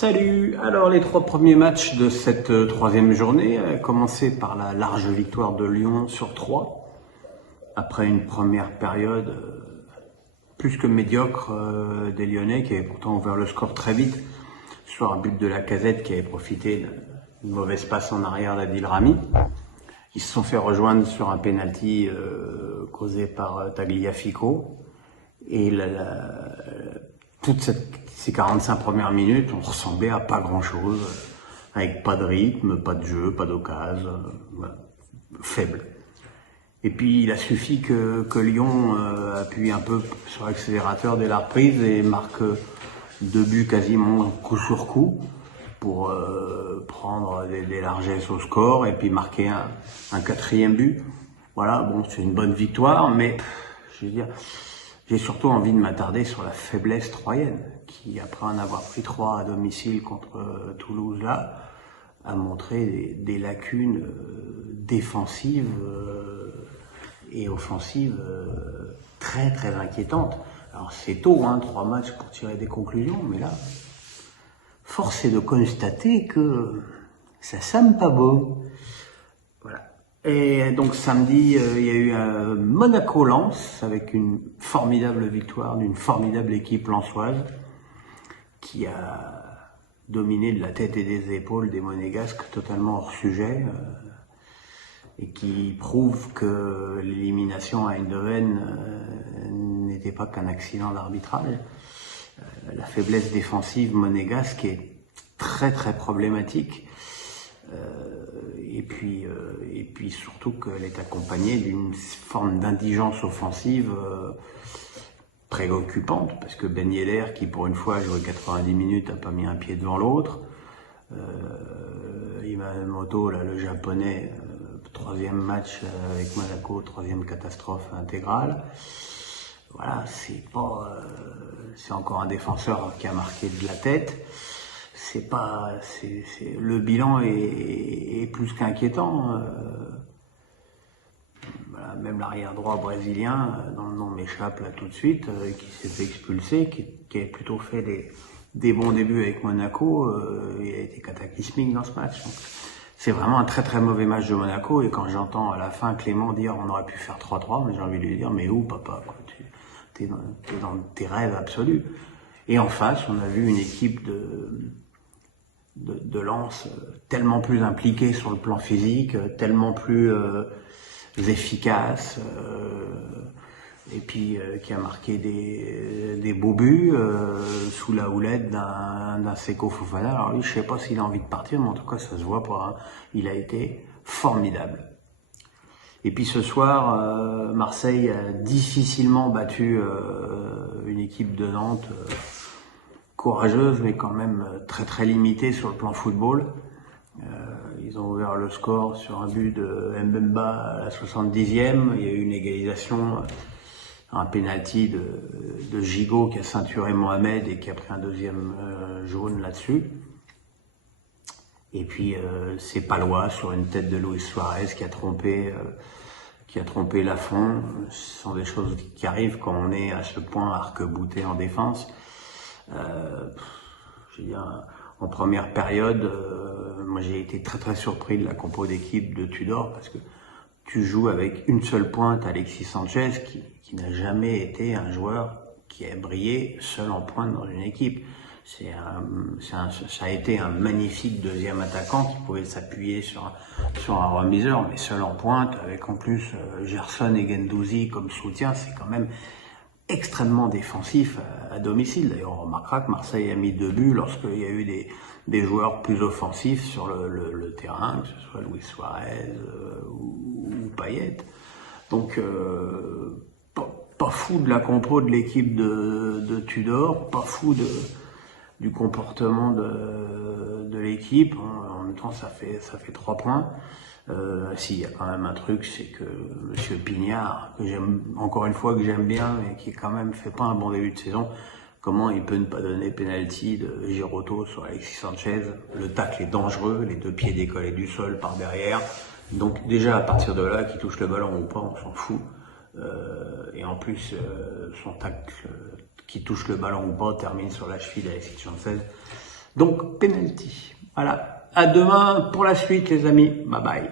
Salut! Alors les 3 premiers matchs de cette troisième journée a commencé par la large victoire de Lyon sur 3, après une première période plus que médiocre des Lyonnais qui avaient pourtant ouvert le score très vite sur un but de Lacazette qui avait profité d'une mauvaise passe en arrière d'Adil Rami. Ils se sont fait rejoindre sur un penalty causé par Tagliafico et toutes ces 45 premières minutes ont ressemblé à pas grand chose, avec pas de rythme, pas de jeu, pas d'occasion, faible. Et puis il a suffi que Lyon appuie un peu sur l'accélérateur dès la reprise et marque 2 buts quasiment coup sur coup pour prendre des largesses au score et puis marquer un 4e but. Voilà, bon, c'est une bonne victoire, mais je veux dire, j'ai surtout envie de m'attarder sur la faiblesse troyenne, qui, après en avoir pris 3 à domicile contre Toulouse, là, a montré des lacunes défensives et offensives très très inquiétantes. Alors c'est tôt, 3 matchs pour tirer des conclusions, mais là, force est de constater que ça sent pas beau. Voilà. Et donc samedi, il y a eu Monaco-Lens avec une formidable victoire d'une formidable équipe lensoise qui a dominé de la tête et des épaules des Monégasques totalement hors sujet et qui prouve que l'élimination à Eindhoven n'était pas qu'un accident d'arbitrage. La faiblesse défensive monégasque est très très problématique. Et puis surtout qu'elle est accompagnée d'une forme d'indigence offensive préoccupante, parce que Ben Yedder, qui pour une fois a joué 90 minutes, n'a pas mis un pied devant l'autre. Imamoto, là, le japonais, 3e match avec Monaco, 3e catastrophe intégrale. Voilà, c'est encore un défenseur qui a marqué de la tête. Le bilan est plus qu'inquiétant. Voilà, même l'arrière droit brésilien, dont le nom m'échappe là tout de suite, qui s'est fait expulser, qui a plutôt fait des bons débuts avec Monaco, il a été cataclysmique dans ce match. Donc, c'est vraiment un très très mauvais match de Monaco, et quand j'entends à la fin Clément dire on aurait pu faire 3-3, j'ai envie de lui dire mais où papa, quoi, t'es dans tes rêves absolus. Et en face, on a vu une équipe de Lens tellement plus impliquée sur le plan physique, tellement plus efficace, et puis qui a marqué des beaux buts sous la houlette d'un Seko Fofana. Alors lui, je sais pas s'il a envie de partir, mais en tout cas, ça se voit pas. Il a été formidable. Et puis ce soir, Marseille a difficilement battu une équipe de Nantes courageuse, mais quand même très très limitée sur le plan football. Ils ont ouvert le score sur un but de Mbemba à la 70e. Il y a eu une égalisation, un penalty de Gigot qui a ceinturé Mohamed et qui a pris un 2e jaune là-dessus. Et puis c'est Palois sur une tête de Luis Suarez qui a trompé Lafont. Ce sont des choses qui arrivent quand on est à ce point arc-bouté en défense. Je veux dire, en première période, moi j'ai été très très surpris de la compo d'équipe de Tudor, parce que tu joues avec une seule pointe, Alexis Sanchez, qui n'a jamais été un joueur qui a brillé seul en pointe dans une équipe. Ça a été un magnifique 2e attaquant qui pouvait s'appuyer sur un remiseur, mais seul en pointe, avec en plus Gerson et Guendouzi comme soutien, c'est quand même extrêmement défensif à domicile. D'ailleurs, on remarquera que Marseille a mis 2 buts lorsqu'il y a eu des joueurs plus offensifs sur le terrain, que ce soit Luis Suarez ou Payet. Donc, pas fou de la compo de l'équipe de Tudor, pas fou du comportement de l'équipe. En même temps, ça fait 3 points. Si, il y a quand même un truc, c'est que Monsieur Pignard, que j'aime bien, mais qui quand même fait pas un bon début de saison, comment il peut ne pas donner penalty de Giroto sur Alexis Sanchez? Le tacle est dangereux, les 2 pieds décollés du sol par derrière. Donc déjà, à partir de là, qu'il touche le ballon ou pas, on s'en fout. Et en plus, son tacle qui touche le ballon ou pas termine sur la cheville d'Alexis Sanchez. Donc, penalty. Voilà. À demain pour la suite, les amis. Bye bye.